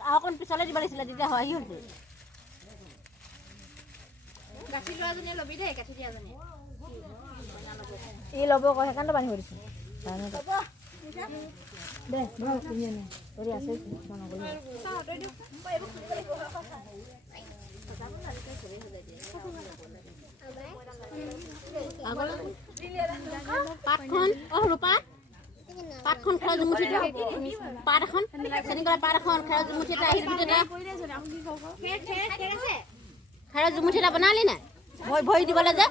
আৰু অকণ পিছলৈ দিব লাগিছিলে তেতিয়া হয় আহি হৈছে গাঠি লোৱাজনীয়ে ল'বি দেই গাঠি দিয়াজনীয়ে ই ল'ব আকৌ সেইকাৰণে বান্ধিব দিছোঁ দে মই কিনি আনি কৰি আছে পাতখন ৰূপা পাতখন খেৰ জুমুঠিতে পাত এখন চেনি কৰা পাত এখন খেৰ জুমুঠিতে আহি খেৰ জুমুঠি এটা বনালি নাই ভৰি দিবলৈ যে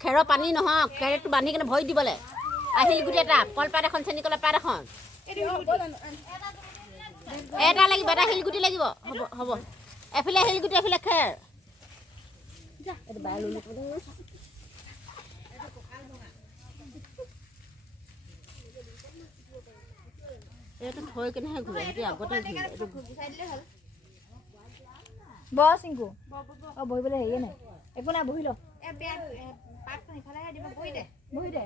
খেৰৰ পানী নহয় খেৰটো বান্ধি কিনে ভৰি দিবলৈ আহিল গুটি এটা কলপাত এখন চেনি কলা পাত এখন এটা লাগিব এটা শিলগুটি লাগিব হ'ব হ'ব এফালে শিলগুটি এফালে খেৰ এইটো থৈ কিনেহে ঘূৰে এতিয়া আগতে বহ চিংকু অঁ বহিবলৈ হেৰিয়ে নাই একো নাই বহি ল বহি দে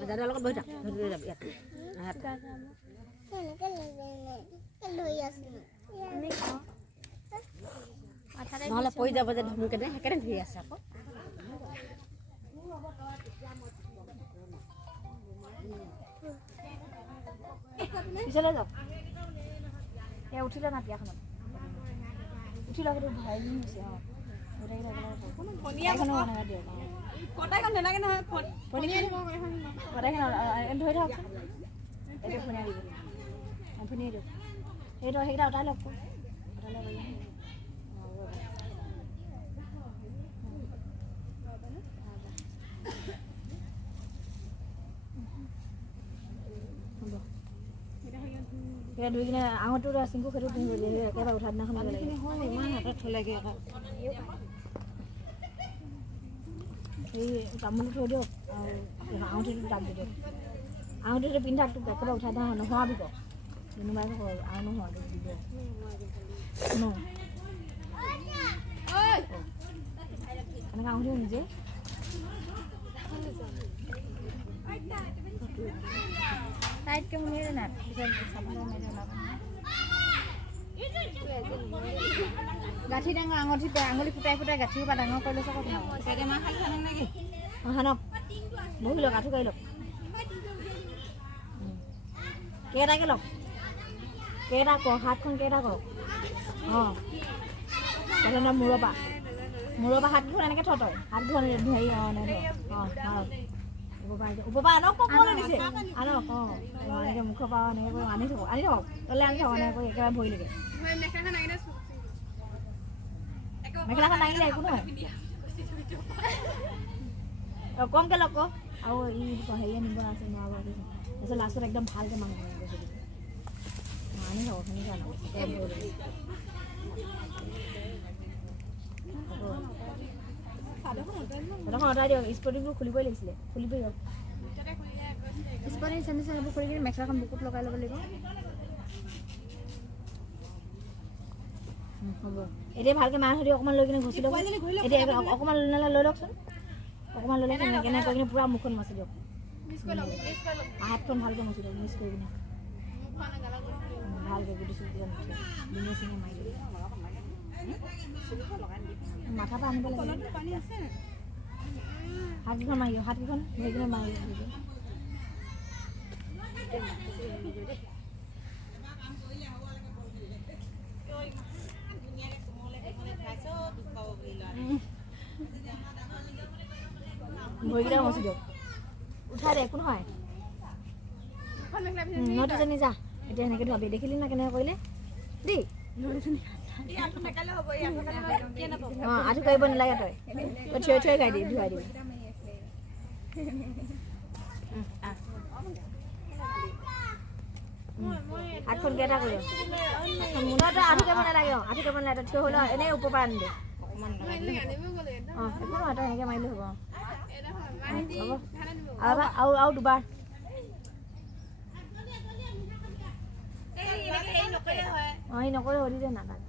দাদাৰ লগত বহি থাক ইয়াত নহ'লে পৰি যাব যে ধুনুকেনে সেইকাৰণে ধুই আছে আকৌ পিছলৈ যাওক এয়া উঠিলে না বিয়াখনত উঠি লওক সেইটো ভৰাই হৈছে অঁ ধৰি থাকচোন এইটো ফুনিয়াই দিব ফুনিয়াই দিয়ক সেইটো সেইকেইটা অঁতাই লওক সেয়া ধুই কিনে আঙুৰটো চিংকু সেইটো পিন্ধি একেবাৰে উঠা দিনাখন ইমান হাতত থ'লেগৈ আকৌ সেই তামোলটো থৈ দিয়ক আৰু আঙুঠিটো তাক দি দিয়ক আঙুঠিটো পিন্ধাক তোক একেবাৰে উঠাই দিনা নোহোৱাবি কওক কোনোবাই কওক আৰু নোহোৱা দিব এনেকৈ আঙুঠি নিজে টাইটকৈ শুনিয়ে নাই গাঠি ডাঙৰ আঙুঠি আঙুলি ফুটাই ফুটাই গাঠিৰ পৰা ডাঙৰ কৰি লৈছে কথা সানক বহি লওক আঁঠু কাঢ়ি লওক কেইটাকে লওক কেইটা কৰক হাতখন কেইটা কৰক অঁ প্ৰথমতে মূৰৰ পৰা হাতখন এনেকৈ থ তই হাতখন হেৰি অঁ অঁ ওপৰপৰা আনক ক'বলৈ দিছে আনক অঁ এনেকৈ মুখৰ পৰা এনেকৈ কৰি আনি থাকক তলে আনি থাকক এনেকৈ কৰি একেবাৰে ভৰিলৈকে মেখেলাখন দাঙিলে একো নহয় কমকৈ লওক আৰু ই হেৰিয়ে নিব আছে নোৱাৰিব তাৰপিছত লাষ্টত একদম ভালকৈ মানুহ আনি থাকক শুনিছে সেইখন অঁতাই দিয়ক স্পৰ্টিংবোৰ খুলিবই লাগিছিলে খুলিবই দিয়ক স্পৰ্টিং চেণ্ডেল সেইবোৰ খুলি কিনে মেখেলাখন বুকুত লগাই ল'ব লাগিব হ'ব এতিয়া ভালকৈ মাছ ধৰি অকণমান লৈ কিনে ঘচি ল'ব এতিয়া অকণমান লৈ লওকচোন অকণমান লৈ কেনেকৈ কৰি কিনে পূৰা মুখখন মাছি দিয়ক হাতখন ভালকৈ মচি দিয়ক মিক্স কৰি কিনে ভালকৈ গুটি চুটি ডিঙি চিঙি মাৰি দিয়ক মাথাটো আনিব লাগে হাতকেইখন মাৰি হাতকেইখন ধৰি কিনে মাৰি ভৰিকেইটা মচি দিয়ক উঠাই দে একো নহয় নতুজনী যা এতিয়া সেনেকৈ ধুৱাবি দেখিলি না কেনেকৈ কৰিলে দেই অঁ আঁঠু কৰিব নালাগে তই থিয় থিয় গাই দি ধুৱাই দিবি হাতখন কেইটা কৰিব তই আঁঠু কৰিব নালাগে অঁ আঁঠু কৰিব নালাগে তই থিয় হ'লেও এনেই ওপৰৰ পৰা আনি দে অঁ একো নহয় তই এনেকৈ মাৰিলে হ'ব হ'ব আৰু দুবাৰ এই নকৰে হৰি দে নাকাটে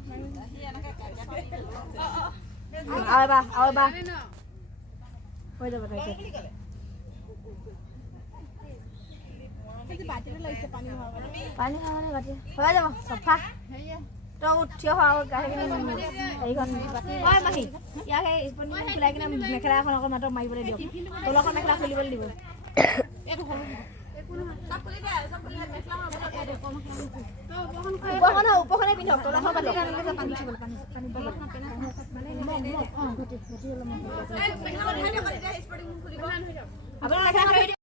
আৰু এবাৰ হৈ যাব তাইকে পানী খাবলৈ বাতি হৈ যাব চফা তই থিয় হোৱা হেৰিখন হয় মাহী ইয়াক সেই স্পৰ্টিংখন খোলাই কিনে মেখেলা এখন অকণ মাত্ৰ মাৰিবলৈ দিয়ক তলখন মেখেলা খুলিবলৈ দিব উপৰখনে পিন্ধক তলখন আপোনালোকে